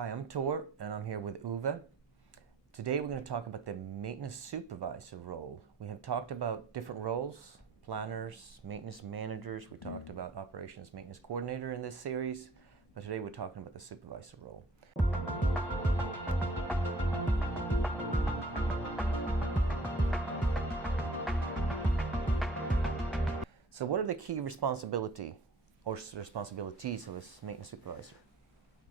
Hi, I'm Tor, and I'm here with Uwe. Today we're going to talk about the maintenance supervisor role. We have talked about different roles, planners, maintenance managers. We talked about operations maintenance coordinator in this series, but today we're talking about the supervisor role. So what are the key responsibilities of a maintenance supervisor?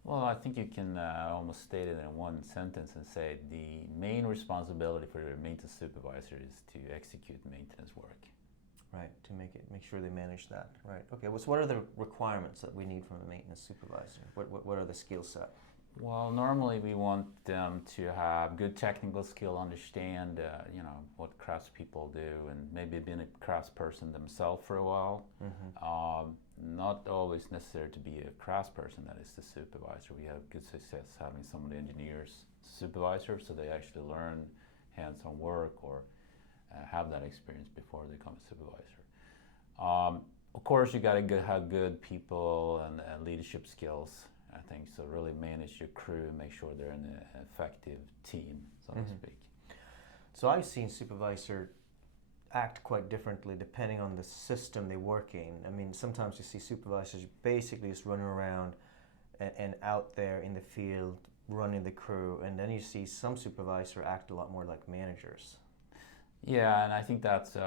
Well, I think you can almost state it in one sentence and say the main responsibility for the maintenance supervisor is to execute maintenance work. Right, to make sure they manage that. Right. Okay. So what are the requirements that we need from a maintenance supervisor? What are the skill set? Well, normally we want them to have good technical skill, understand what craftspeople do, and maybe been a craftsperson themselves for a while. Not always necessary to be a craftsperson that is the supervisor. We have good success having some of the engineers supervisors, so they actually learn hands-on work or have that experience before they become a supervisor. Of course, you got to have good people and leadership skills, I think, so really manage your crew, make sure they're an effective team, so to speak. So I've seen supervisor act quite differently depending on the system they work in. I mean, sometimes you see supervisors basically just running around and out there in the field running the crew, and then you see some supervisor act a lot more like managers. Yeah, and I think that's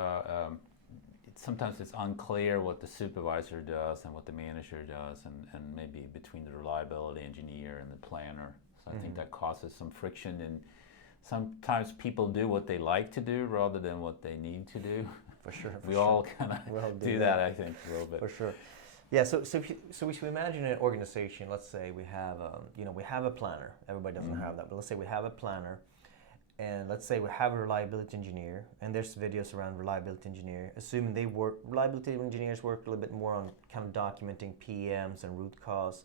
sometimes it's unclear what the supervisor does and what the manager does, and maybe between the reliability engineer and the planner. So I think that causes some friction, and sometimes people do what they like to do rather than what they need to do. For sure. We all kind of do that, I think, a little bit. For sure. Yeah. So we should imagine an organization. Let's say we have a planner. Everybody doesn't have that, but let's say we have a planner. And let's say we have a reliability engineer, and there's videos around reliability engineer, assuming reliability engineers work a little bit more on kind of documenting PMs and root cause,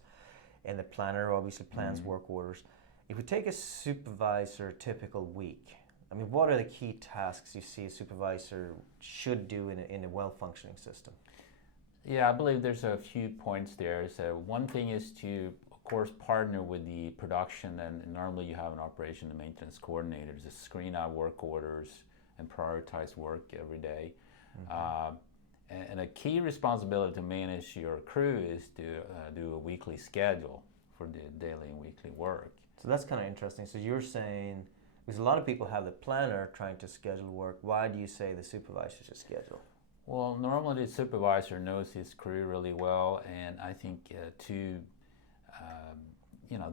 and the planner obviously plans work orders. If we take a supervisor typical week, I mean, what are the key tasks you see a supervisor should do in a well-functioning system? Yeah, I believe there's a few points there. So one thing is to, of course, partner with the production, and normally you have an operation and maintenance coordinator to screen out work orders and prioritize work every day. And a key responsibility to manage your crew is to do a weekly schedule for the daily and weekly work. So that's kind of interesting. So you're saying, because a lot of people have the planner trying to schedule work, why do you say the supervisor should schedule? Well, normally the supervisor knows his crew really well, and I think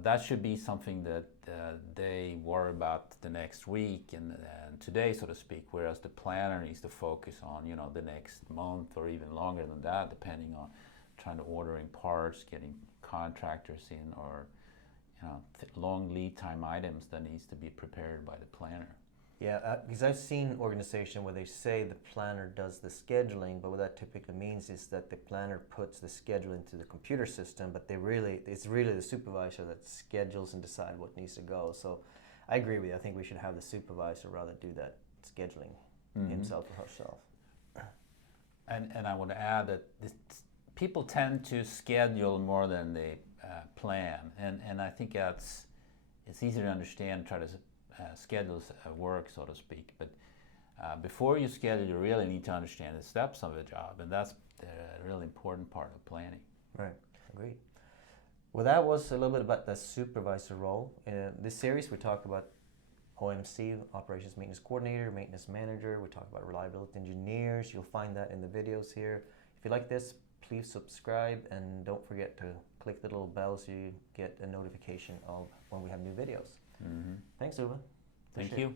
that should be something that they worry about the next week and today, so to speak, whereas the planner needs to focus on, the next month or even longer than that, depending on trying to ordering parts, getting contractors in, or long lead time items that needs to be prepared by the planner. Yeah, because I've seen organizations where they say the planner does the scheduling, but what that typically means is that the planner puts the schedule into the computer system, but it's really the supervisor that schedules and decides what needs to go. So I agree with you. I think we should have the supervisor rather do that scheduling himself or herself. And I want to add that people tend to schedule more than they plan, and I think it's easier to understand, try to schedule work, so to speak, but before you schedule, you really need to understand the steps of the job, and that's a really important part of planning. Right, agreed. Well, that was a little bit about the supervisor role. In this series, we talked about OMC, Operations Maintenance Coordinator, Maintenance Manager. We talked about reliability engineers. You'll find that in the videos here. If you like this, please subscribe, and don't forget to click the little bell so you get a notification of when we have new videos. Thanks, Uwe. Thank you.